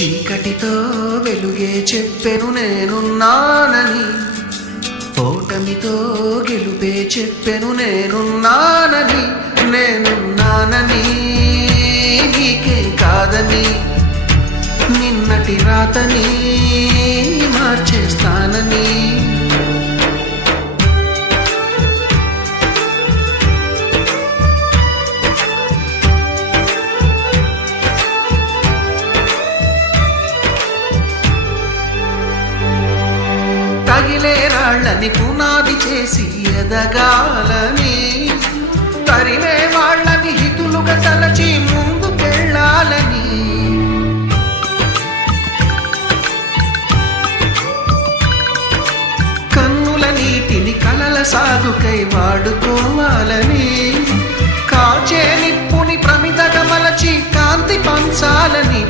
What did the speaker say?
చీకటితో వెలుగే చెప్పెను నేనున్నానని, ఓటమితో గెలుపే చెప్పెను నేనున్నానని. నేనున్నానని నీకేం కాదని, నిన్నటి రాతని మార్చేస్తానని. తగిలే రాళ్ళని పునాది చేసి ఎదగాలని, తరిమే వాళ్ళని హితులుగా తలచి ముందుకెళ్ళాలని. కన్నుల నీటిని కలల సాగుకై వాడుకోవాలని, కాచే నిప్పుని ప్రమిదగా మలచి కాంతి పంచాలని.